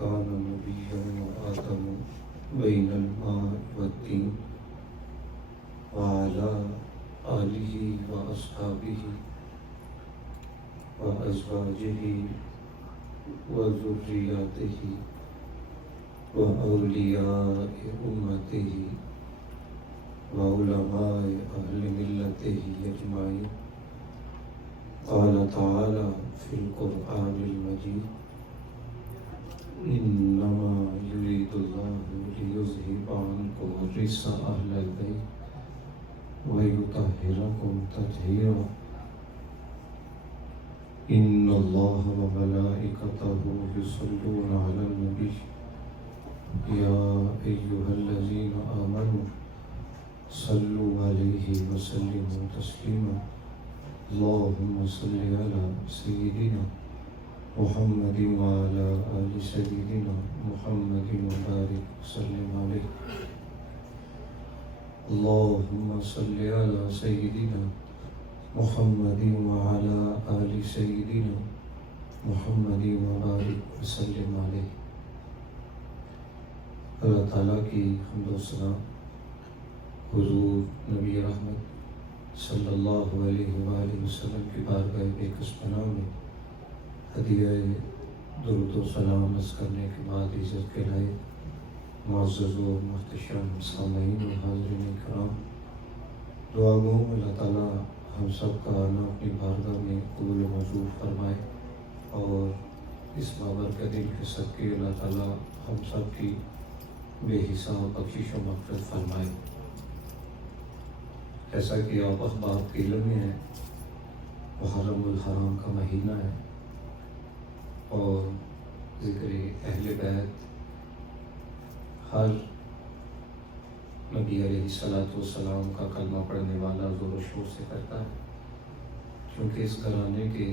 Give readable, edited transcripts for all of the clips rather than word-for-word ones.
كان نبيا وآدم بين الماء والطين وعلى آله وأصحابه وأزواجه وذرياته وأولياء أمته وعلماء أهل ملته أجمعين. قال تعالى في القرآن المجيد: إنما يريد الله ليذهب عنكم الرجس أهل البيت ويطهركم تطهيرا. إن الله وملائكته يصلون على النبي يا أيها الذين آمنوا صلوا عليه وسلموا تسليما. اللهم صل على سيدنا محمد وعلى آل سيدنا محمد وبارك وسلم عليه. اللهم صل على سيدنا محمد وعلى آل سيدنا محمد وبارك وسلم علیہ. اللہ تعالیٰ کی حمد و ثنا حضور نبی رحمت صلی اللہ علیہ وآلہ وسلم کی بارگاہ بے کس پناہ میں ہدیہ درود و سلام عرض کرنے کے بعد عزت کے لائق معزز و محتشم سامعین و حاضرین کرام، دعا گو اللہ تعالیٰ ہم سب کا آنا اپنی بارگاہ میں قبول منظور فرمائے اور اس بابرکت دل کے صدقے اللہ تعالیٰ ہم سب کی بے حساب بخشش و مغفرت فرمائے. جیسا کہ آپ اخبار کے علم میں ہے، محرم الحرام کا مہینہ ہے اور ذکر اہل بیت ہر نبی علیہ السلام کا کلمہ پڑھنے والا زور و شور سے کرتا ہے، کیونکہ اس گھرانے کے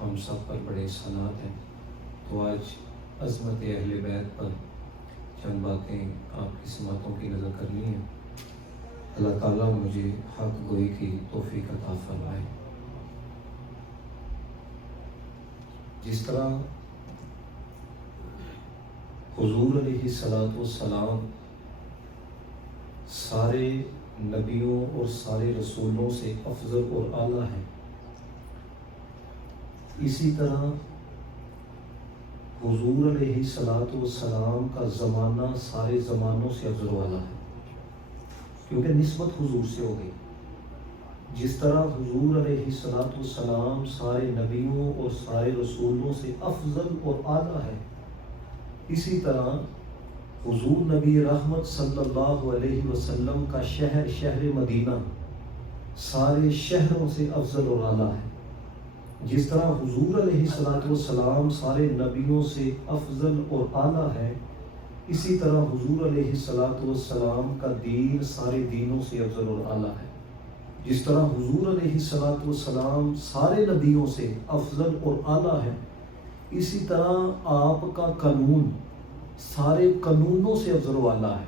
ہم سب پر بڑے احسانات ہیں. تو آج عظمت اہل بیت پر چند باتیں آپ کی سماعتوں کی نظر کرنی ہیں. اللہ تعالیٰ مجھے حق گوئی کی توفیق عطا فرمائے. جس طرح حضور علیہ السلام سارے نبیوں اور سارے رسولوں سے افضل اور اعلیٰ ہیں، اسی طرح حضور علیہ السلام کا زمانہ سارے زمانوں سے افضل والا ہے، کیونکہ نسبت حضور سے ہو گئی. جس طرح حضور علیہ السلام سارے نبیوں اور سارے رسولوں سے افضل اور اعلیٰ ہے، اسی طرح حضور نبی رحمت صلی اللہ علیہ وسلم کا شہر مدینہ سارے شہروں سے افضل اور اعلیٰ ہے. جس طرح حضور علیہ السلام سارے نبیوں سے افضل اور اعلیٰ ہے، اسی طرح حضور علیہ السلام کا دین سارے دینوں سے افضل اور اعلیٰ ہے. جس طرح حضور علیہ السلام سارے نبیوں سے افضل اور اعلیٰ ہے، اسی طرح آپ کا قانون سارے قانونوں سے افضل و اعلیٰ ہے.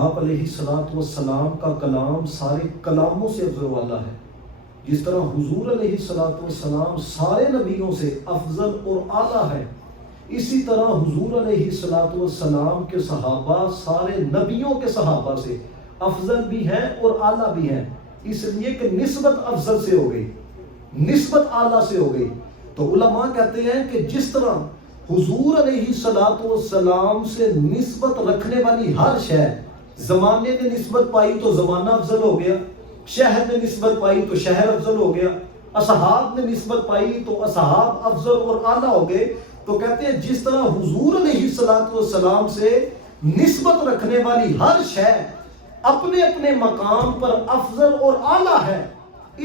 آپ علیہ السلام کا کلام سارے کلاموں سے افضل و اعلیٰ ہے. جس طرح حضور علیہ السلام سارے نبیوں سے افضل اور اعلیٰ ہے، اسی طرح حضور علیہ السلام کے صحابہ سارے نبیوں کے صحابہ سے افضل بھی ہیں اور اعلیٰ بھی ہیں، اس لیے کہ نسبت افضل سے ہو گئی، نسبت اعلیٰ سے ہو گئی. تو علماء کہتے ہیں کہ جس طرح حضور علیہ السلام سے نسبت رکھنے والی ہر شے، زمانے نے نسبت پائی تو زمانہ افضل ہو گیا، شہر نے نسبت پائی تو شہر افضل ہو گیا، اصحاب نے نسبت پائی تو اصحاب افضل اور اعلیٰ ہو گئے. تو کہتے ہیں جس طرح حضور علیہ السلام سے نسبت رکھنے والی ہر شے اپنے اپنے مقام پر افضل اور اعلیٰ ہے،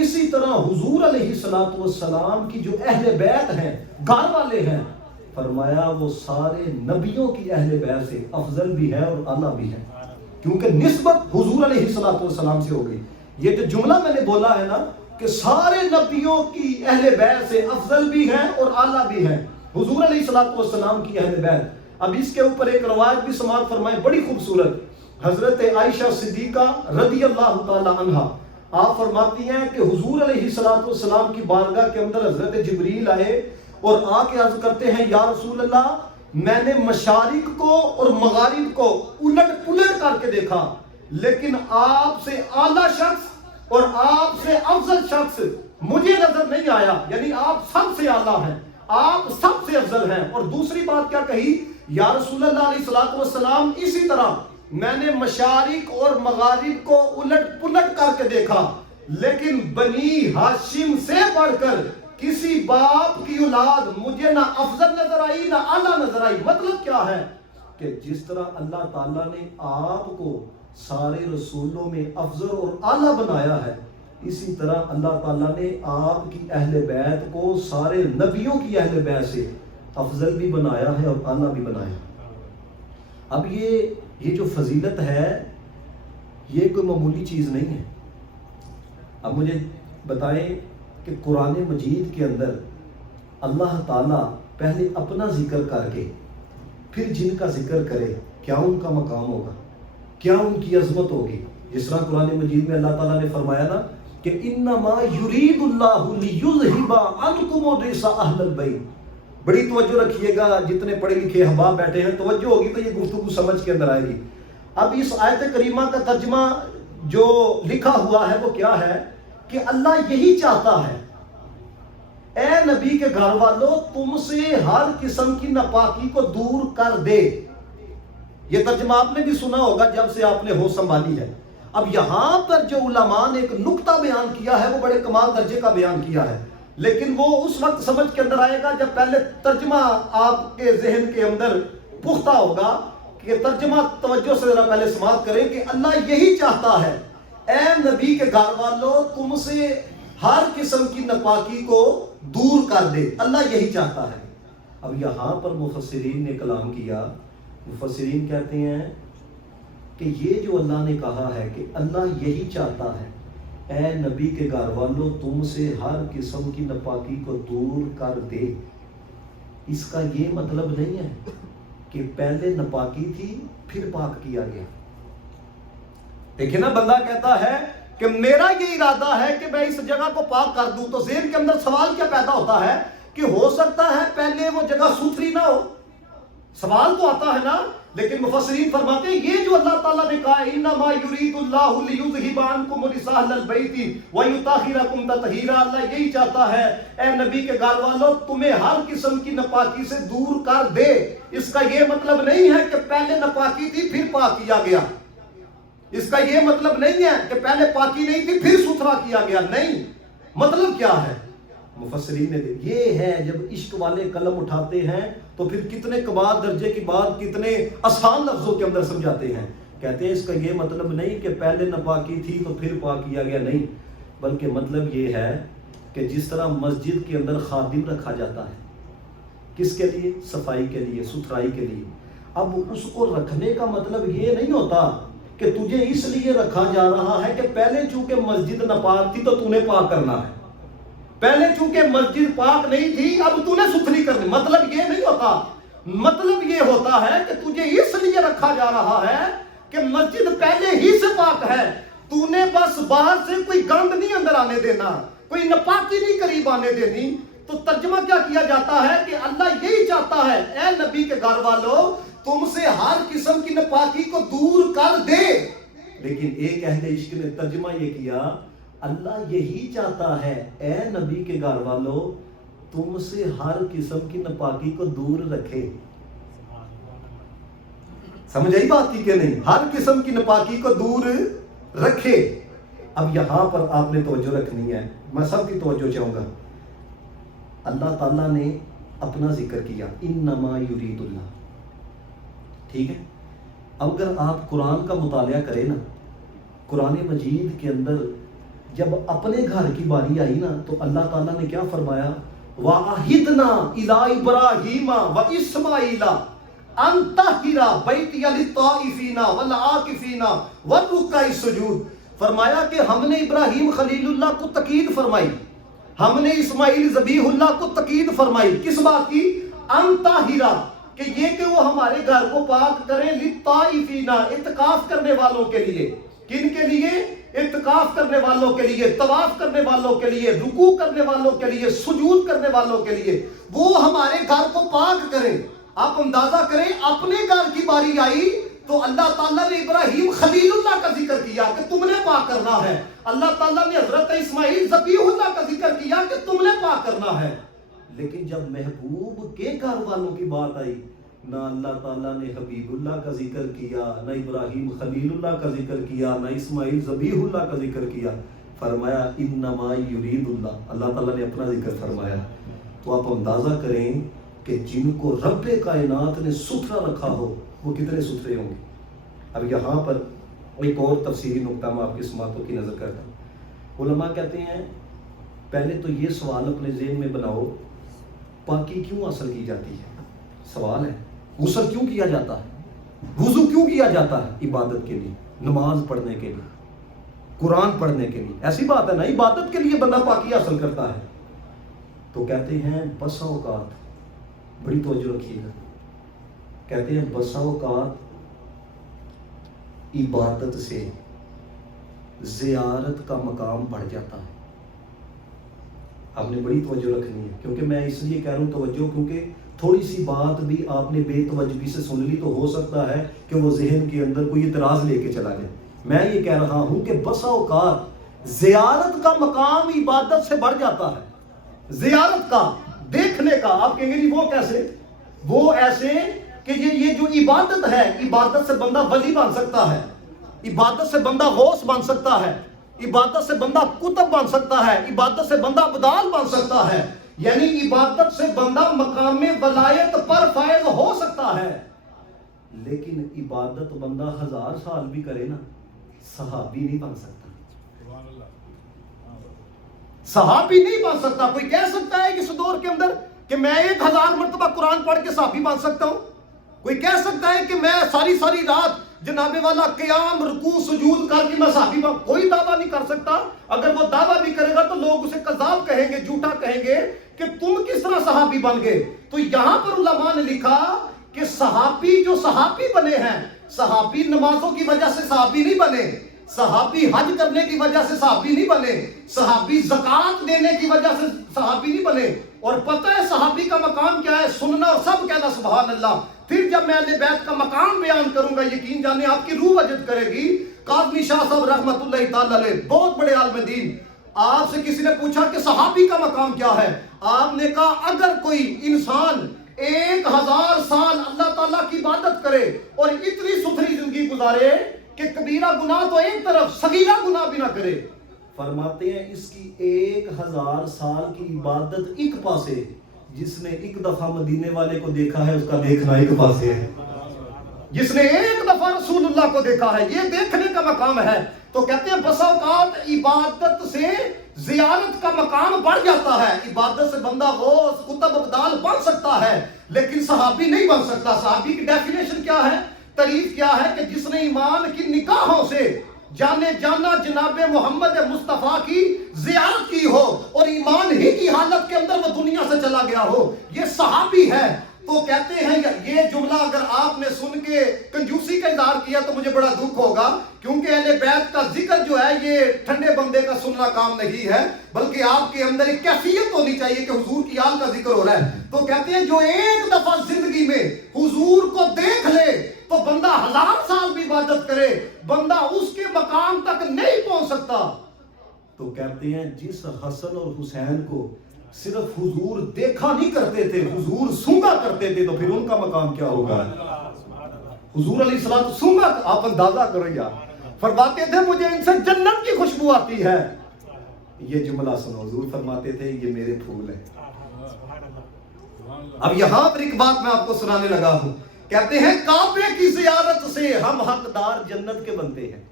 اسی طرح حضور علیہ السلام کی جو اہل بیت ہیں، گھر والے ہیں، فرمایا وہ سارے نبیوں کی اہل بیت سے افضل بھی ہے اور اعلیٰ بھی ہے، کیونکہ نسبت حضور علیہ السلام سے ہو گئی. یہ جو جملہ میں نے بولا ہے نا کہ سارے نبیوں کی اہل بیت سے افضل بھی ہیں اور اعلیٰ بھی ہیں، حضور علیہ السلام کی اہل بیت. اب اس کے اوپر ایک روایت بھی سماعت فرمائیں بڑی خوبصورت. حضرت عائشہ صدیقہ رضی اللہ تعالی عنہ آپ فرماتی ہیں کہ حضور علیہ السلام کی بارگاہ کے اندر حضرت جبریل آئے اور آ کے عرض کرتے ہیں یا رسول اللہ میں نے مشارق کو اور مغارب کو الٹ پلٹ کر کے دیکھا، لیکن آپ سے اعلیٰ شخص اور آپ سے افضل شخص مجھے نظر نہیں آیا، یعنی آپ سب سے اعلیٰ ہیں، آپ سب سے افضل ہیں۔ اور دوسری بات کیا کہی؟ یا رسول اللہ علیہ السلام اسی طرح میں نے مشارق اور مغارب کو الٹ پلٹ کر کے دیکھا، لیکن بنی ہاشم سے بڑھ کر کسی باپ کی اولاد مجھے نہ افضل نظر آئی نہ اعلیٰ نظر آئی۔ مطلب کیا ہے کہ جس طرح اللہ تعالیٰ نے آپ کو سارے رسولوں میں افضل اور اعلیٰ بنایا ہے، اسی طرح اللہ تعالیٰ نے آپ کی اہل بیت کو سارے نبیوں کی اہل بیت سے افضل بھی بنایا ہے اور اعلیٰ بھی بنایا ہے۔ اب یہ جو فضیلت ہے یہ کوئی معمولی چیز نہیں ہے۔ اب مجھے بتائیں کہ قرآن مجید کے اندر اللہ تعالیٰ پہلے اپنا ذکر کر کے پھر جن کا ذکر کرے، کیا ان کا مقام ہوگا، کیا ان کی عظمت ہوگی؟ جس طرح قرآن مجید میں اللہ تعالیٰ نے فرمایا نا کہ انما یرید اللہ لیذھب عنکم الرجس اہل البیت۔ بڑی توجہ رکھیے گا، جتنے پڑھے لکھے احباب بیٹھے ہیں توجہ ہوگی تو یہ گفتگو سمجھ کے اندر آئے گی۔ اب اس آیت کریمہ کا ترجمہ جو لکھا ہوا ہے وہ کیا ہے کہ اللہ یہی چاہتا ہے، اے نبی کے گھر والوں تم سے ہر قسم کی ناپاکی کو دور کر دے۔ یہ ترجمہ آپ نے بھی سنا ہوگا جب سے آپ نے ہوش سنبھالی ہے۔ اب یہاں پر جو علماء نے ایک نقطہ بیان کیا ہے وہ بڑے کمال درجے کا بیان کیا ہے، لیکن وہ اس وقت سمجھ کے اندر آئے گا جب پہلے ترجمہ آپ کے ذہن کے اندر پختہ ہوگا کہ ترجمہ توجہ سے ذرا پہلے سماعت کریں کہ اللہ یہی چاہتا ہے، اے نبی کے گھر والوں تم سے ہر قسم کی ناپاکی کو دور کر دے، اللہ یہی چاہتا ہے۔ اب یہاں پر مفسرین نے کلام کیا، مفسرین کہتے ہیں کہ یہ جو اللہ نے کہا ہے کہ اللہ یہی چاہتا ہے، اے نبی کے گھر والوں تم سے ہر قسم کی ناپاکی کو دور کر دے، اس کا یہ مطلب نہیں ہے کہ پہلے ناپاکی تھی پھر پاک کیا گیا۔ دیکھیں نا، بندہ کہتا ہے کہ میرا یہ ارادہ ہے کہ میں اس جگہ کو پاک کر دوں، تو ذہن کے اندر سوال کیا پیدا ہوتا ہے کہ ہو سکتا ہے پہلے وہ جگہ ستھری نہ ہو، سوال تو آتا ہے نا۔ لیکن مفسرین فرماتے ہیں یہ جو اللہ تعالیٰ نے کہا انما یرید اللہ لیذھب عنکم الرجس اہل البیت ویطہرکم تطہیرا، اللہ یہی چاہتا ہے اے نبی کے گھر والوں تمہیں ہر قسم کی ناپاکی سے دور کر دے۔ اس کا یہ مطلب نہیں ہے کہ پہلے ناپاکی تھی پھر پاک کیا گیا، اس کا یہ مطلب نہیں ہے کہ پہلے پاکی نہیں تھی پھر ستھرا کیا گیا، نہیں۔ مطلب کیا ہے؟ مفسرین نے یہ ہے جب عشق والے قلم اٹھاتے ہیں تو پھر کتنے کمال درجے کی بات کتنے آسان لفظوں کے اندر سمجھاتے ہیں۔ کہتے ہیں اس کا یہ مطلب نہیں کہ پہلے ناپاکی تھی تو پھر پاک کیا گیا، نہیں، بلکہ مطلب یہ ہے کہ جس طرح مسجد کے اندر خادم رکھا جاتا ہے، کس کے لیے؟ صفائی کے لیے، ستھرائی کے لیے۔ اب اس کو رکھنے کا مطلب یہ نہیں ہوتا کہ تجھے اس لیے رکھا جا رہا ہے کہ پہلے چونکہ مسجد ناپاک تھی تو تو نے پاک کرنا ہے، پہلے چونکہ مسجد پاک نہیں تھی اب تو نے ستھری کرنی۔ مطلب یہ نہیں ہوتا، مطلب یہ ہوتا ہے کہ تجھے اس لیے رکھا جا رہا ہے کہ مسجد پہلے ہی سے پاک ہے، تو نے بس باہر سے کوئی گند نہیں اندر آنے دینا، کوئی ناپاکی نہیں قریب آنے دینی۔ تو ترجمہ کیا کیا جاتا ہے کہ اللہ یہی چاہتا ہے اے نبی کے گھر والوں تم سے ہر قسم کی ناپاکی کو دور کر دے۔ لیکن ایک اہل عشق نے ترجمہ یہ کیا، اللہ یہی چاہتا ہے اے نبی کے گھر والوں تم سے ہر قسم کی ناپاکی کو دور رکھے۔ سمجھ آئی بات کی کہ نہیں؟ ہر قسم کی ناپاکی کو دور رکھے۔ اب یہاں پر آپ نے توجہ رکھنی ہے، میں سب کی توجہ چاہوں گا۔ اللہ تعالیٰ نے اپنا ذکر کیا انما یرید اللہ، ٹھیک ہے؟ اب اگر آپ قرآن کا مطالعہ کریں نا، قرآن مجید کے اندر جب اپنے گھر کی باری آئی نا تو اللہ تعالیٰ نے کیا فرمایا؟ وَعَهِدْنَا إِلَىٰ إِبْرَاهِيمَ وَإِسْمَاعِيلَ أَن طَهِّرَ بَيْتِيَ لِلطَّائِفِينَ وَالْعَاكِفِينَ وَالرُّكَّعِ السُّجُودِ۔ فرمایا کہ ہم نے ابراہیم خلیل اللہ کو تاکید فرمائی، ہم نے اسماعیل ذبیح اللہ کو تاکید فرمائی، کس بات کی؟ ان طاہرہ، کہ یہ کہ وہ ہمارے گھر کو پاک کریں، للطائفین، اعتکاف کرنے والوں کے لیے۔ کن کے لیے؟ اعتکاف کرنے والوں کے لیے، طواف کرنے والوں کے لیے، رکوع کرنے والوں کے لیے، سجود کرنے والوں کے لیے، وہ ہمارے گھر کو پاک کریں۔ آپ اندازہ کریں اپنے گھر کی باری آئی تو اللہ تعالیٰ نے ابراہیم خلیل اللہ کا ذکر کیا کہ تم نے پاک کرنا ہے. اللہ تعالیٰ نے حضرت اسماعیل ذبیح اللہ کا ذکر کیا کہ تم نے پاک کرنا ہے. لیکن جب محبوب کے گھر والوں کی بات آئی نہ اللہ تعالیٰ نے حبیب اللہ کا ذکر کیا, نہ ابراہیم خلیل اللہ کا ذکر کیا, نہ اسماعیل ذبیح اللہ کا ذکر کیا. فرمایا انما یرید اللہ, اللہ تعالیٰ نے اپنا ذکر فرمایا. تو آپ اندازہ کریں کہ جن کو رب کائنات نے ستھرا رکھا ہو وہ کتنے ستھرے ہوں گے. اب یہاں پر ایک اور تفصیلی نقطہ میں آپ کی سماعتوں کی نظر کرتا ہوں. علماء کہتے ہیں پہلے تو یہ سوال اپنے ذہن میں بناؤ, پاکی کیوں حاصل کی جاتی ہے؟ سوال ہے. غسل کیوں کیا جاتا ہے؟ وضو کیوں کیا جاتا ہے؟ عبادت کے لیے, نماز پڑھنے کے لیے, قرآن پڑھنے کے لیے. ایسی بات ہے نا, عبادت کے لیے بندہ پاکی حاصل کرتا ہے. تو کہتے ہیں بسا اوقات, بڑی توجہ رکھیے گا, کہتے ہیں بسا اوقات عبادت سے زیارت کا مقام بڑھ جاتا ہے. آپ نے بڑی توجہ رکھنی ہے, کیونکہ میں اس لیے کہہ رہا ہوں توجہ, کیونکہ تھوڑی سی بات بھی آپ نے بے توجہی سے سن لی تو ہو سکتا ہے کہ وہ ذہن کے اندر کوئی اعتراض لے کے چلا جائے. میں یہ کہہ رہا ہوں کہ بسا اوقات زیارت کا مقام عبادت سے بڑھ جاتا ہے. زیارت کا, دیکھنے کا. آپ کہیں گے جی وہ کیسے؟ وہ ایسے کہ یہ جو عبادت ہے, عبادت سے بندہ ولی بن سکتا ہے, عبادت سے بندہ غوث بن سکتا ہے, عبادت سے بندہ قطب بن سکتا ہے, عبادت سے بندہ ابدال بن سکتا ہے. یعنی عبادت سے بندہ مقام ولایت پر فائز ہو سکتا ہے. لیکن عبادت بندہ 1000 سال بھی کرے نا, صحابی نہیں بن سکتا. صحابی نہیں بن سکتا. کوئی کہہ سکتا ہے اس دور کے اندر کہ میں 1000 مرتبہ قرآن پڑھ کے صحابی بن سکتا ہوں؟ کوئی کہہ سکتا ہے کہ میں ساری رات جناب والا قیام رکوع سجود کر کے میں صحابی بن؟ کوئی دعویٰ نہیں کر سکتا. اگر وہ دعویٰ بھی کرے گا تو لوگ اسے کذاب کہیں گے, جھوٹا کہیں گے کہ تم کس طرح صحابی بن گئے. تو یہاں پر علماء نے لکھا کہ صحابی جو صحابی بنے ہیں, صحابی نمازوں کی وجہ سے صحابی نہیں بنے, صحابی حج کرنے کی وجہ سے صحابی نہیں بنے, صحابی زکوٰۃ دینے کی وجہ سے صحابی نہیں بنے. اور پتہ ہے صحابی کا مقام کیا ہے؟ سننا اور سب کہنا سبحان اللہ. پھر جب میں اہل بیت کا مقام بیان کروں گا, یقین جانے آپ کی روح وجد کرے گی. قاضی شاہ صاحب رحمۃ اللہ تعالی علیہ, بہت بڑے عالم دین, آپ سے کسی نے پوچھا کہ صحابی کا مقام کیا ہے؟ آپ نے کہا اگر کوئی انسان 1000 سال اللہ تعالیٰ کی عبادت کرے اور اتنی ستھری زندگی گزارے کہ کبیرہ گناہ تو ایک طرف, صغیرہ گناہ بھی نہ کرے, فرماتے ہیں اس کی 1000 سال کی عبادت ایک پاسے, جس نے ایک دفعہ مدینے والے کو دیکھا ہے اس کا دیکھنا ایک پاسے ہے. جس نے ایک دفعہ رسول اللہ کو دیکھا ہے, یہ دیکھنے کا مقام ہے. تو کہتے ہیں بسا اوقات عبادت سے زیارت کا مقام بڑھ جاتا ہے. عبادت سے بندہ غوث قطب ابدال بن سکتا ہے, لیکن صحابی نہیں بن سکتا. صحابی کی ڈیفینیشن کیا ہے, تعریف کیا ہے؟ کہ جس نے ایمان کی نکاحوں سے جانے جانا جناب محمد مصطفیٰ کی زیارت کی ہو اور ایمان ہی کی حالت کے اندر وہ دنیا سے چلا گیا ہو, یہ صحابی ہے. تو کہتے ہیں یہ جملہ اگر آپ نے سن کے کنجوسی کا اظہار کیا تو مجھے بڑا دکھ ہوگا, کیونکہ اہل بیت کا ذکر جو ہے یہ ٹھنڈے بندے کا سننا کام نہیں ہے, بلکہ آپ کے اندر ایک کیفیت ہونی چاہیے کہ حضور کی آل کا ذکر ہو رہا ہے. تو کہتے ہیں جو ایک دفعہ زندگی میں حضور کو دیکھ لے تو بندہ 1000 سال بھی عبادت کرے, بندہ اس کے مقام تک نہیں پہنچ سکتا. تو کہتے ہیں جس حسن اور حسین کو صرف حضور دیکھا نہیں کرتے تھے, حضور سونگا کرتے تھے, تو پھر ان کا مقام کیا ہوگا؟ حضور علیہ السلام سونگا, آپ اندازہ کرو یار, فرماتے تھے مجھے ان سے جنت کی خوشبو آتی ہے. یہ جملہ سنو, حضور فرماتے تھے یہ میرے پھول ہیں. اب یہاں پر ایک بات میں آپ کو سنانے لگا ہوں. کہتے ہیں کعبے کی زیارت سے ہم حقدار جنت کے بنتے ہیں.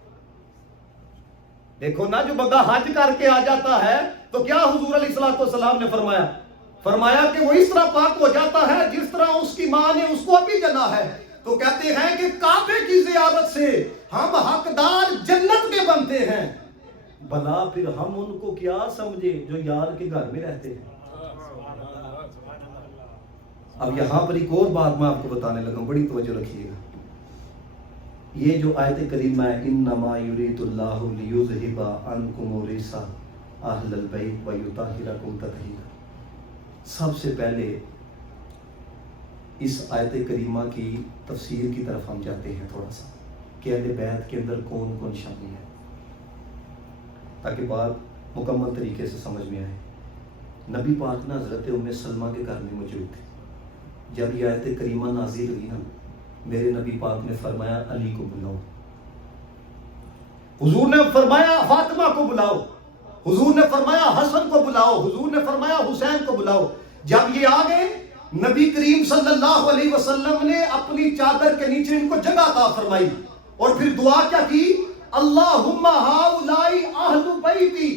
دیکھو نا, جو بندہ حج کر کے آ جاتا ہے تو کیا حضور علیہ السلام نے فرمایا کہ وہ اس طرح پاک ہو جاتا ہے جس طرح اس کی ماں نے اس کو ابھی جنا ہے. تو کہتے ہیں کہ کعبے کی زیارت سے ہم حقدار جنت کے بنتے ہیں. بھلا پھر ہم ان کو کیا سمجھے جو یار کے گھر میں رہتے ہیں. اب یہاں پر ایک اور بات میں آپ کو بتانے لگا ہوں, بڑی توجہ رکھیے گا. یہ جو آیت کریمہ ہے انما یرید اللہ لیذھب عنکم الرجس اہل البیت ویطہرکم تطہیرا, سب سے پہلے اس آیت کریمہ کی تفسیر کی طرف ہم جاتے ہیں تھوڑا سا کہ اہل بیت کے اندر کون کون شامل ہے، تاکہ بات مکمل طریقے سے سمجھ میں آئے۔ نبی پاک نا حضرت ام سلمہ کے گھر میں موجود تھے۔ جب یہ آیت کریمہ نازل ہوئی نا، میرے نبی پاک نے فرمایا علی کو بلاؤ، حضور نے فرمایا فاطمہ کو بلاؤ، حضور نے فرمایا حسن کو بلاؤ، حضور نے فرمایا حسین کو بلاؤ۔ جب یہ آ گئے، نبی کریم صلی اللہ علیہ وسلم نے اپنی چادر کے نیچے ان کو جگہ عطا فرمائی اور پھر دعا کیا کی، اللہم ہؤلاء اہل بیتی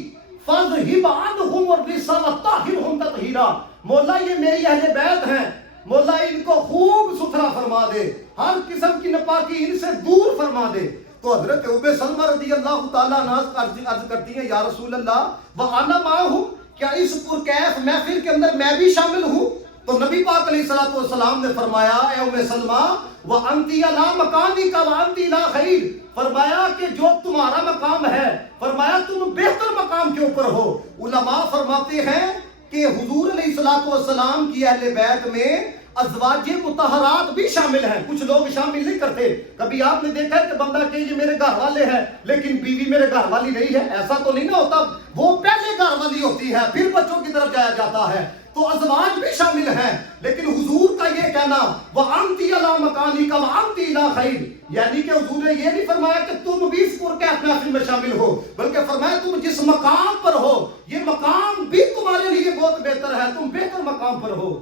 فاذھب عنہم الرجس وطہرھم تطہیرا۔ مولا یہ میری اہل بیت ہیں، مولا ان کو خوب ستھرا فرما دے، ہر قسم کی ناپاکی ان سے دور فرما دے۔ تو حضرت ام سلمہ رضی اللہ تعالیٰ عنہ عرض کرتی ہیں، یا رسول اللہ وانا معہم، کیا اس پرکیف محفل کے اندر میں بھی شامل ہوں؟ تو نبی پاک علیہ الصلوۃ والسلام نے فرمایا، اے ام سلمہ وانت علی مکانک وانت علی خیر، فرمایا کہ جو تمہارا مقام ہے، فرمایا تم بہتر مقام کے اوپر ہو۔ علماء فرماتے ہیں کہ حضور علیہ الصلوۃ والسلام کی اہل بیت میں ازواج مطہرات بھی شامل ہیں۔ کچھ لوگ شامل نہیں کرتے۔ کبھی آپ نے دیکھا ہے کہ بندہ کہ یہ میرے گھر والے ہیں لیکن بیوی میرے گھر والی نہیں ہے، ایسا تو نہیں نہ ہوتا، وہ پہلے گھر والی ہوتی ہے پھر بچوں کی طرف جایا جاتا ہے۔ تو ازواج بھی شامل ہیں، لیکن حضور کا یہ کہنا وَأَنْتِ عَلَىٰ مَكَانِكَ وَأَنْتِ إِلَىٰ خَيْرٍ، یعنی کہ حضور نے یہ نہیں فرمایا کہ تم بھی اس پرکیف محفل میں شامل ہو، بلکہ فرمایا تم جس مقام پر ہو یہ مقام بھی تمہارے لیے بہت بہتر ہے، تم بہتر مقام پر ہو۔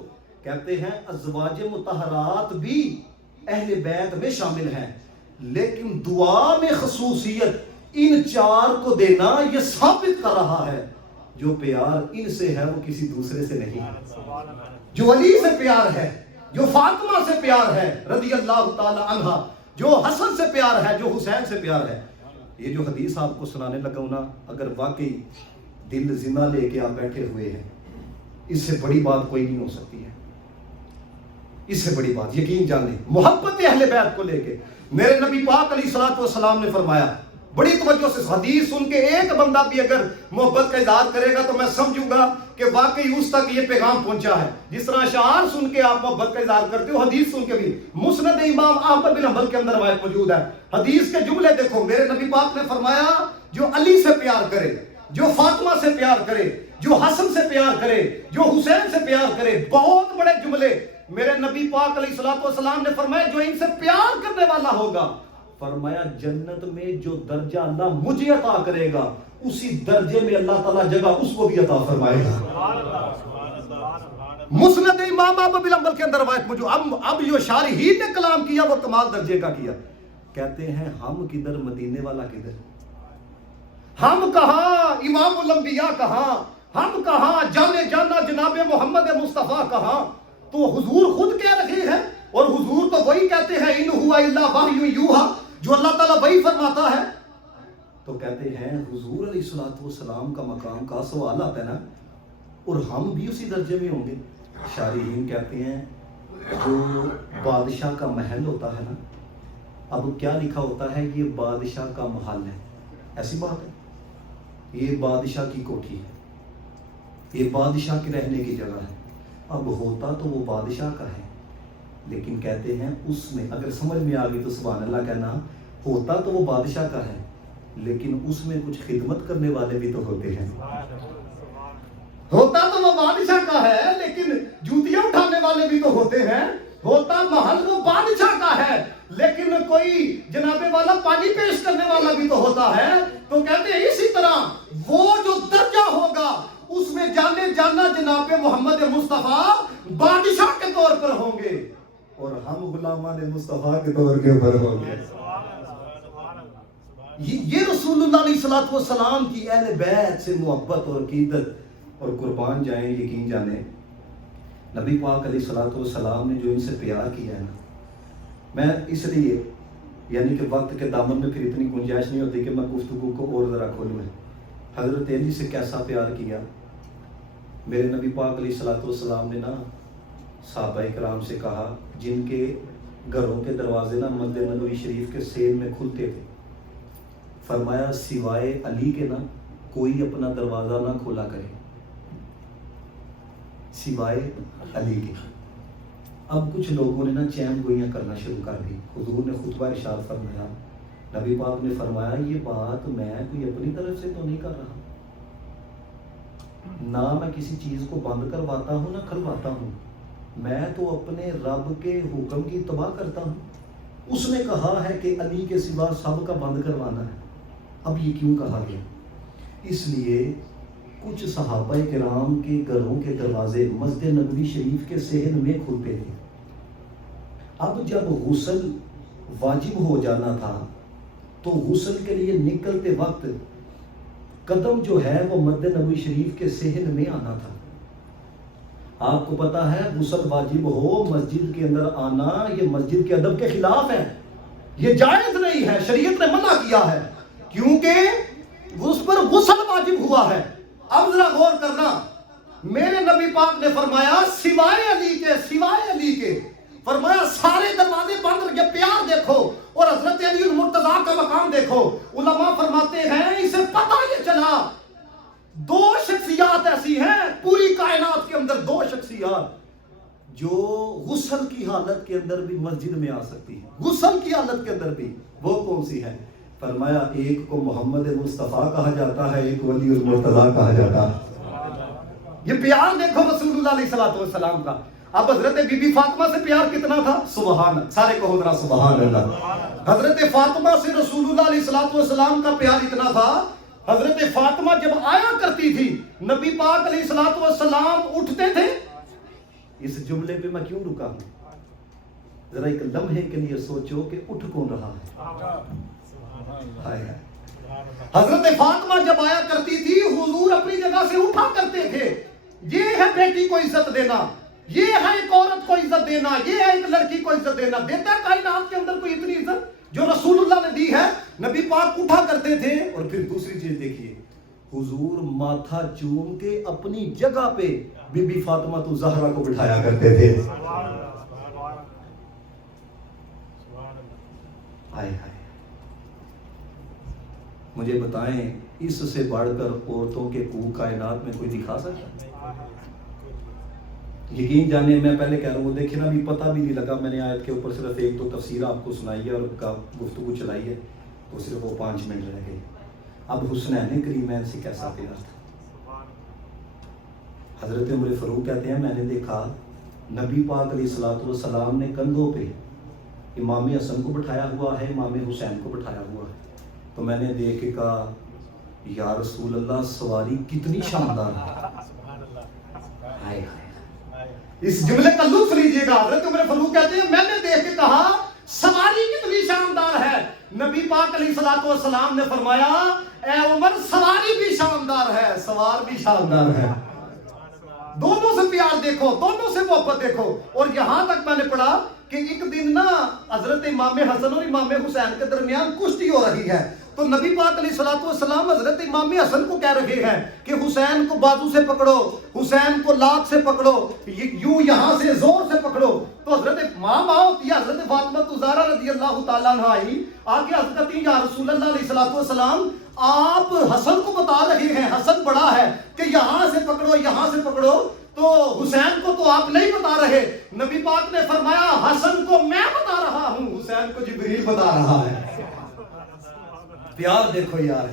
کہتے ہیں ازواج مطہرات بھی اہل بیت میں شامل ہیں، لیکن دعا میں خصوصیت ان چار کو دینا یہ ثابت کر رہا ہے جو پیار ان سے ہے وہ کسی دوسرے سے نہیں ہے، جو علی سے پیار ہے، جو فاطمہ سے پیار ہے رضی اللہ تعالی عنہ، جو حسن سے پیار ہے، جو حسین سے پیار ہے۔ یہ جو حدیث آپ کو سنانے لگا ہوں نا، اگر واقعی دل زندہ لے کے آپ بیٹھے ہوئے ہیں، اس سے بڑی بات کوئی نہیں ہو سکتی ہے، اس سے بڑی بات یقین جانیں۔ محبت اہل بیت کو لے کے میرے نبی پاک علیہ الصلوۃ والسلام نے فرمایا، بڑی توجہ سے حدیث سن کے ایک بندہ بھی اگر محبت کا اظہار کرے گا تو میں سمجھوں گا کہ واقعی اس تک یہ پیغام پہنچا ہے۔ جس طرح اشعار سن کے آپ محبت کا اظہار کرتے ہو، حدیث سن کے بھی۔ مسند امام احمد بن حنبل کے اندر روایت موجود ہے، حدیث کے جملے دیکھو، میرے نبی پاک نے فرمایا جو علی سے پیار کرے، جو فاطمہ سے پیار کرے، جو حسن سے پیار کرے، جو حسین سے پیار کرے، بہت بڑے جملے میرے نبی پاک علیہ الصلوۃ والسلام نے فرمایا جو ان سے پیار کرنے والا ہوگا، فرمایا جنت میں جو درجہ اللہ مجھے عطا کرے گا اسی درجے میں اللہ تعالیٰ جگہ اس کو بھی عطا فرمائے گا۔ مسند امام احمد بن حنبل کے اندر روایت موجود۔ اب جو شارحین نے کلام کیا وہ کمال درجے کا کیا، کہتے ہیں ہم کدھر، مدینے والا کدھر، ہم کہاں امام الانبیاء کہاں، ہم کہاں جانے جانا جناب محمد مصطفیٰ کہاں۔ تو حضور خود کہہ رہے ہیں، اور حضور تو وہی کہتے ہیں ان ہوا الا وحی یوحی، جو اللہ تعالیٰ وہی فرماتا ہے۔ تو کہتے ہیں حضور علیہ الصلوۃ والسلام کا مقام کا سوال آتا ہے نا، اور ہم بھی اسی درجے میں ہوں گے۔ شارحین کہتے ہیں جو بادشاہ کا محل ہوتا ہے نا، اب کیا لکھا ہوتا ہے یہ بادشاہ کا محل ہے، ایسی بات ہے، یہ بادشاہ کی کوٹھی ہے، یہ بادشاہ کے رہنے کی جگہ ہے۔ اب ہوتا تو وہ بادشاہ کا ہے، لیکن کہتے ہیں اس میں اگر سمجھ میں آ گئی تو سبحان اللہ کہنا، ہوتا تو وہ بادشاہ کا ہے لیکن اس میں کچھ خدمت کرنے والے بھی تو ہوتے ہیں۔ ہوتا تو وہ بادشاہ کا ہے لیکن جوتیاں اٹھانے والے بھی تو ہوتے ہیں۔ ہوتا محل وہ بادشاہ کا ہے لیکن کوئی جناب والا پانی پیش کرنے والا بھی تو ہوتا ہے۔ تو کہتے ہیں اسی طرح وہ جو درجہ ہوگا اس میں جانے جانا جناب محمد مصطفیٰ بادشاہ کے طور پر ہوں گے اور ہم غلامان مصطفیٰ کے طور کے اوپر ہوں گے۔ یہ رسول اللہ علیہ الصلوۃ والسلام کی اہل بیت سے محبت اور عقیدت اور قربان جائیں، یقین جانیں نبی پاک علیہ الصلوۃ والسلام نے جو ان سے پیار کیا ہے نا، میں اس لیے یعنی کہ وقت کے دامن میں پھر اتنی گنجائش نہیں ہوتی کہ میں گفتگو کو اور ذرا کھولوں۔ حضرت علی سے کیسا پیار کیا میرے نبی پاک علیہ الصلوۃ والسلام نے نا صحابہ کرام سے کہا جن کے گھروں کے دروازے نا مسجد نبوی شریف کے سین میں کھلتے تھے، فرمایا سوائے علی کے نا کوئی اپنا دروازہ نہ کھولا کرے، سوائے علی کے۔ اب کچھ لوگوں نے نا چین گوئیاں کرنا شروع کر دی. حضور نے خطبہ ارشاد فرمایا, نبی پاک نے فرمایا یہ بات میں کوئی اپنی طرف سے تو نہیں کر رہا, نہ میں کسی چیز کو بند کرواتا ہوں نہ کھلواتا ہوں, میں تو اپنے رب کے حکم کی اتباع کرتا ہوں. اس نے کہا ہے کہ علی کے سوا سب کا بند کروانا ہے. اب یہ کیوں کہا گیا؟ اس لیے کچھ صحابہ کرام کے گھروں کے دروازے مسجد نبوی شریف کے صحن میں کھلتے تھے. اب جب غسل واجب ہو جانا تھا تو غسل کے لیے نکلتے وقت قدم جو ہے وہ مسجد نبوی شریف کے صحن میں آنا تھا. آپ کو پتا ہے غسل واجب ہو مسجد کے اندر آنا یہ مسجد کے ادب کے خلاف ہے, یہ جائز نہیں ہے, شریعت نے منع کیا ہے کیونکہ اس پر غسل واجب ہوا ہے. اب ذرا غور کرنا, میرے نبی پاک نے فرمایا سوائے علی کے فرمایا سارے دروازے بند. یہ پیار دیکھو اور حضرت علی المرتضیٰ کا مقام دیکھو. علماء فرماتے ہیں اسے پتہ یہ چلا دو شخصیات ایسی ہیں پوری کائنات کے اندر, دو شخصیات جو غسل کی حالت کے اندر بھی مسجد میں آ سکتی ہیں, غسل کی حالت کے اندر بھی. وہ کون سی ہے؟ فرمایا ایک کو محمد مصطفیٰ کہا جاتا ہے, ایک ولی المرتضیٰ کہا جاتا ہے. یہ پیار دیکھو رسول اللہ علیہ السلام کا. اب حضرت بی بی فاطمہ سے پیار کتنا تھا؟ سبحان, سارے کہو ذرا سبحان اللہ. حضرت فاطمہ سے رسول اللہ علیہ السلام کا پیار اتنا تھا, حضرت فاطمہ جب آیا کرتی تھی نبی پاک علیہ السلام اٹھتے تھے. اس جملے پہ میں کیوں رکا ہوں؟ ذرا ایک لمحے کے لیے سوچو کہ اٹھ کون رہا ہے. حضرت فاطمہ جب آیا کرتی تھی حضور اپنی جگہ سے اٹھا کرتے تھے. یہ ہے بیٹی کو عزت دینا, یہ ہے ایک عورت کو عزت دینا, یہ ہے ایک لڑکی کو عزت دینا. دیتا ہے کائنات کے اندر کوئی اتنی عزت جو رسول اللہ نے دی ہے؟ نبی پاک اٹھا کرتے تھے. اور پھر دوسری چیز دیکھیے, حضور ماتھا چوم کے اپنی جگہ پہ بی بی فاطمہ تو زہرا کو بٹھایا کرتے تھے. ہائے ہائے, مجھے بتائیں اس سے بڑھ کر عورتوں کے حقوق کائنات میں کوئی دکھا سکتا؟ یقین جانے, میں پہلے کہہ رہا ہوں دیکھیں نا, ابھی پتہ بھی نہیں لگا, میں نے آیت کے اوپر صرف ایک دو تفسیر آپ کو سنائی ہے اور گفتگو چلائی ہے, تو صرف وہ 5 منٹ رہ گئے. اب حسنین کریمین سے کیسا پیار تھا. حضرت عمر فاروق کہتے ہیں میں نے دیکھا نبی پاک علیہ السلام نے کندھوں پہ امام حسن کو بٹھایا ہوا ہے, امام حسین کو بٹھایا ہوا ہے. تو میں نے دیکھ کے کہا یا رسول اللہ سواری کتنی شاندار ہے. اس جملے کا لطف لیجئے گا. حضرت عمر فاروق کہتے ہیں میں نے دیکھ کے کہا سواری کتنی شاندار ہے. نبی پاک علیہ السلام نے فرمایا اے عمر سواری بھی شاندار ہے, سوار بھی شاندار ہے. دونوں سے پیار دیکھو, دونوں سے محبت دیکھو. اور یہاں تک میں نے پڑھا کہ ایک دن نا حضرت امام حسن اور امام حسین کے درمیان کشتی ہو رہی ہے. تو نبی پاک علیہ السلام حضرت امام حسن کو کہہ رہے ہیں کہ حسین کو بازو سے پکڑو, حسین کو لات سے پکڑو, یوں یہاں سے زور سے پکڑو. تو حضرت ماں ہوتی ہے حضرت فاطمہ زہرا رضی اللہ تعالیٰ عنہا آئی, آگے عرض کرتی یا رسول اللہ علیہ السلام آپ حسن کو بتا رہے ہیں, حسن بڑا ہے کہ یہاں سے پکڑو یہاں سے پکڑو, تو حسین کو تو آپ نہیں بتا رہے. نبی پاک نے فرمایا حسن کو میں بتا رہا ہوں, حسین کو جبریل بتا رہا ہے. پیار دیکھو یار,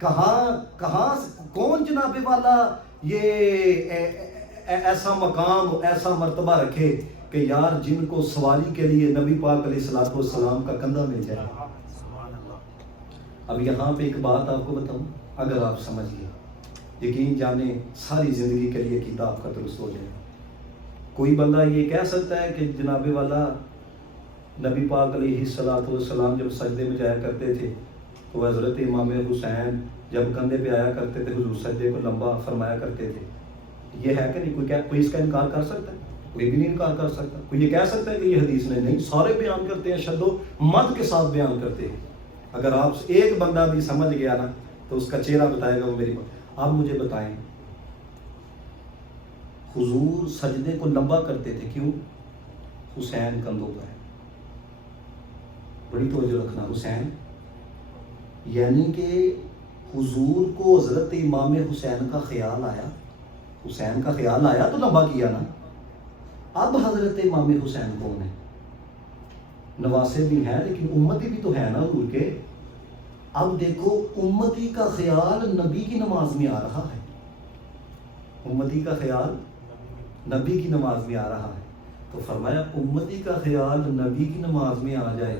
کہاں کون جناب والا یہ ایسا مقام ایسا مرتبہ رکھے کہ یار جن کو سواری کے لیے نبی پاک علیہ السلام کا کندھا مل جائے. اب یہاں پہ ایک بات آپ کو بتاؤں, اگر آپ سمجھ گئے یقین جانے ساری زندگی کے لیے کتاب کا درست ہو جائے. کوئی بندہ یہ کہہ سکتا ہے کہ جناب والا نبی پاک علیہ السلام جب سجدے میں جایا کرتے تھے تو حضرت امام حسین جب کندھے پہ آیا کرتے تھے حضور سجدے کو لمبا فرمایا کرتے تھے. یہ ہے کہ نہیں؟ کوئی اس کا انکار کر سکتا ہے؟ کوئی بھی نہیں انکار کر سکتا. کوئی یہ کہہ سکتا ہے کہ یہ حدیث نہیں؟ سارے بیان کرتے ہیں, شد و مد کے ساتھ بیان کرتے ہیں. اگر آپ ایک بندہ بھی سمجھ گیا نا تو اس کا چہرہ بتائے گا وہ میری بات. آپ مجھے بتائیں حضور سجدے کو لمبا کرتے تھے کیوں؟ حسین کندھوں پر ہے. بڑی توجہ رکھنا, حسین یعنی کہ حضور کو حضرت امام حسین کا خیال آیا, حسین کا خیال آیا تو لمبا کیا نا. اب حضرت امام حسین کون ہے؟ نواسے بھی ہیں لیکن امتی بھی تو ہے نا حضور کے. اب دیکھو امتی کا خیال نبی کی نماز میں آ رہا ہے، امتی کا خیال نبی کی نماز میں آ رہا ہے. تو فرمایا امتی کا خیال نبی کی نماز میں آ جائے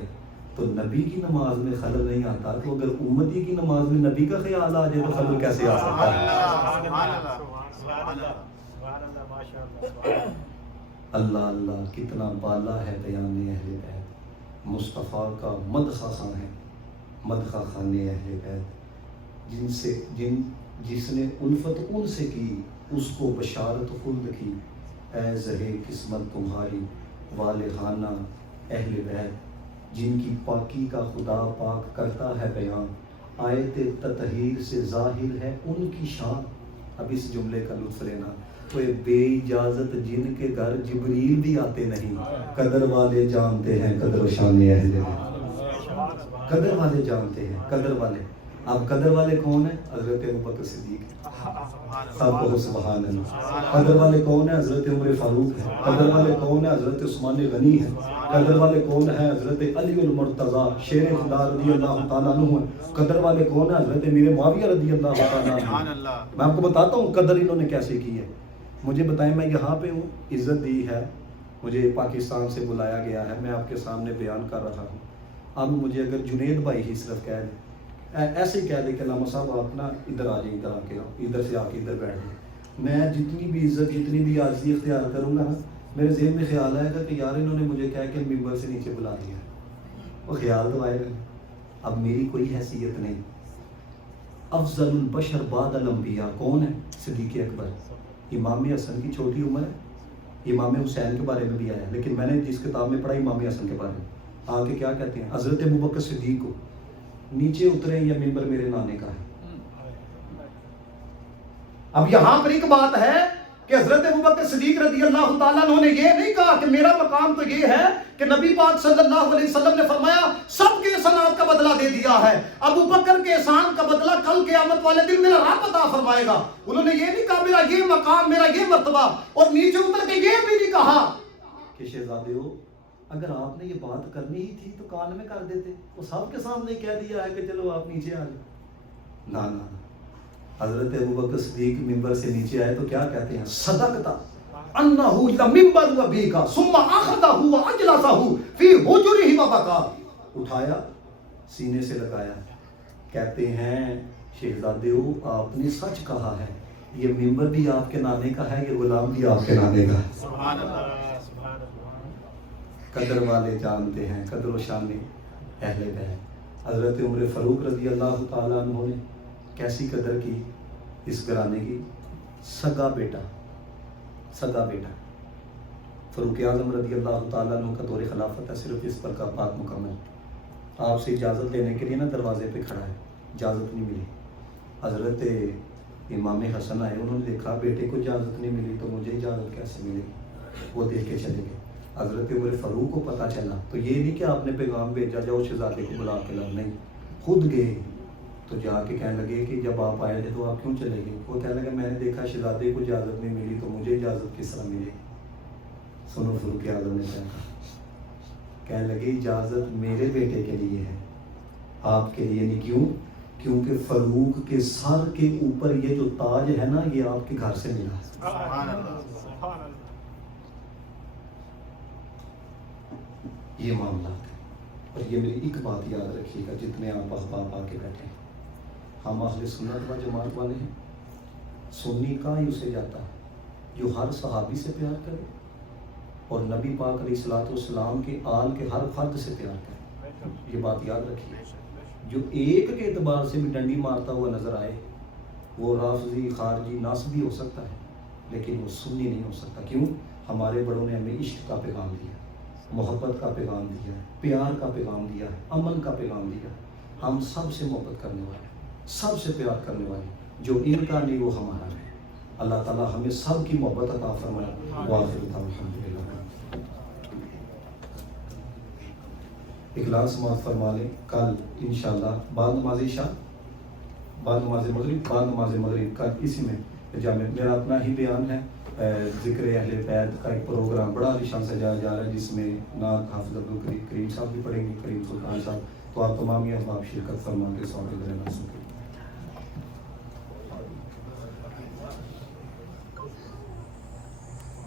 تو نبی کی نماز میں خلل نہیں آتا، تو اگر امتی کی نماز میں نبی کا خیال آ جائے تو خلل کیسے آ سکتا ہے؟ اللہ اللہ کتنا بالا ہے بیان اہل بیت. مصطفیٰ کا مدح خان ہے، مدح خان اہل بیت، جس نے الفت ان سے کی اس کو بشارت خلد کی. اے زہے قسمت تمہاری والہانہ اہل بیت، جن کی پاکی کا خدا پاک کرتا ہے بیان. آیت تطہیر سے ظاہر ہے ان کی شان. اب اس جملے کا لطف لینا. تو بے اجازت جن کے گھر جبریل بھی آتے نہیں، قدر والے جانتے ہیں قدر و شان اہل بیت. قدر والے جانتے ہیں، قدر والے. اب قدر والے کون ہیں؟ حضرت ابوبکر صدیق. سب کو سبحان اللہ. قدر والے کون ہیں؟ حضرت عمر فاروق ہیں. قدر والے کون ہیں؟ حضرت عثمان غنی ہیں. قدر والے کون ہیں؟ حضرت علی المرتضیٰ شیر خدا رضی اللہ تعالیٰ عنہ ہیں. قدر والے کون ہیں؟ حضرت امیر معاویہ رضی اللہ تعالیٰ عنہ. میں آپ کو بتاتا ہوں قدر انہوں نے کیسے کی ہے. مجھے بتائیں میں یہاں پہ ہوں، عزت دی ہے، مجھے پاکستان سے بلایا گیا ہے، میں آپ کے سامنے بیان کر رہا ہوں. اب مجھے اگر جنید بھائی ہی صرف کہہ دیں، ایسے ہی کہہ دیں کہ علامہ صاحب آپ نا ادھر آ جائیں، ادھر آ کے ادھر سے آ کے ادھر بیٹھ جائیں، میں جتنی بھی عزت جتنی بھی عاجزی اختیار کروں گا نا، میرے ذہن میں خیال آئے گا کہ یار انہوں نے مجھے کہہ کے ممبر سے نیچے بلا دیا. وہ خیال تو آئے گا. اب میری کوئی حیثیت نہیں. افضل البشر بعد الانبیاء کون ہے؟ صدیق اکبر. امام حسن کی چھوٹی عمر ہے، امام حسین کے بارے میں بھی آیا، لیکن میں نے جس کتاب میں پڑھا امام حسن کے بارے میں آ کے کیا کہتے ہیں؟ حضرت ابوبکر صدیق کو نیچے اترے یا ممبر میرے نانے کا ہے. اب یہاں پر ایک بات ہے کہ حضرت ابوبکر صدیق رضی اللہ تعالیٰ عنہ نے یہ نہیں کہا کہ میرا مقام تو یہ ہے کہ نبی پاک صلی اللہ علیہ وسلم نے فرمایا سب کے احسانات کا بدلہ دے دیا ہے، ابوبکر کے احسان کا بدلہ کل قیامت والے دن میرا رب عطا فرمائے گا. انہوں نے یہ نہیں کہا میرا یہ مقام، میرا یہ مرتبہ، اور نیچے اتر کے یہ بھی نہیں کہا کہ شہزادے ہو اگر آپ نے یہ بات کرنی ہی تھی تو کان میں کر دیتے. وہ سب کے سامنے کہہ دیا ہے کہ چلو آپ نیچے آ جائیں. نہ حضرت ابوبکر صدیق ممبر سے نیچے آئے تو کیا کہتے ہیں؟ صدقتا انہو لمنبر ابیک ثم اخذہ واجلسہ فی حجرہ وبکا. اٹھایا سینے سے لگایا. کہتے ہیں شہزادے ہو آپ نے سچ کہا ہے، یہ ممبر بھی آپ کے نانے کا ہے، یہ غلام بھی آپ کے نانے کا ہے. سبحان اللہ. قدر والے جانتے ہیں قدر و شان اہل بیت. حضرت عمر فاروق رضی اللہ تعالیٰ عنہ نے کیسی قدر کی اس گھرانے کی. سگا بیٹا فاروق اعظم رضی اللہ تعالیٰ عنہ کا دور خلافت ہے، صرف اس پر کا بات مکمل. آپ سے اجازت لینے کے لیے نا دروازے پہ کھڑا ہے، اجازت نہیں ملی. حضرت امام حسن آئے، انہوں نے دیکھا بیٹے کو اجازت نہیں ملی تو مجھے اجازت کیسے ملے؟ وہ دیکھ کے چلے گئے. حضرت عمر فاروق کو پتہ چلا تو یہ نہیں کہ آپ نے پیغام بھیجا جاؤ شہزادے کو بلا کے لاؤ، نہیں، خود گئے. تو جا کے کہنے لگے کہ جب آپ آئے تھے تو آپ کیوں چلے گئے؟ وہ کہنے لگا میں نے دیکھا شہزادے کو اجازت نہیں ملی تو مجھے اجازت کس طرح ملے؟ سنو فاروق اعظم نے کہا، کہنے لگے اجازت میرے بیٹے کے لیے ہے، آپ کے لیے نہیں. کیوں؟ کیونکہ فاروق کے سر کے اوپر یہ جو تاج ہے نا یہ آپ کے گھر سے ملا. سبحان اللہ. یہ معاملات ہیں. اور یہ میری ایک بات یاد رکھیے گا جتنے آپ احباب آ کے بیٹھے ہیں، ہم اہل سنت و جماعت والے ہیں. سنی کہاں ہی اسے جاتا ہے جو ہر صحابی سے پیار کرے اور نبی پاک علیہ الصلوۃ والسلام کے آل کے ہر فرد سے پیار کرے. یہ بات یاد رکھیے. جو ایک کے اعتبار سے بھی ڈنڈی مارتا ہوا نظر آئے وہ رافضی خارجی ناصبی ہو سکتا ہے لیکن وہ سنی نہیں ہو سکتا. کیوں؟ ہمارے بڑوں نے ہمیں عشق کا پیغام دیا، محبت کا پیغام دیا، پیار کا پیغام دیا، امن کا پیغام دیا. ہم سب سے محبت کرنے والے، سب سے پیار کرنے والے. جو ان کا نہیں وہ ہمارا ہے. اللہ تعالیٰ ہمیں سب کی محبت عطا فرمائے. وآخر دعوانا الحمدللہ. اخلاص سماعت فرما لیں. کل انشاءاللہ بعد نماز عشاء، بعد نماز مغرب کل اسی میں جامع میرا اپنا ہی بیان ہے. ذکر اہل بیت کا ایک پروگرام بڑا عالیشان سجایا جا رہا ہے، جس میں نعت حافظ عبدالکریم صاحب بھی پڑھیں گے، کریم سلطان صاحب. تو آپ تمام ہی احباب شرکت فرما کے سوال کرنا سکیں.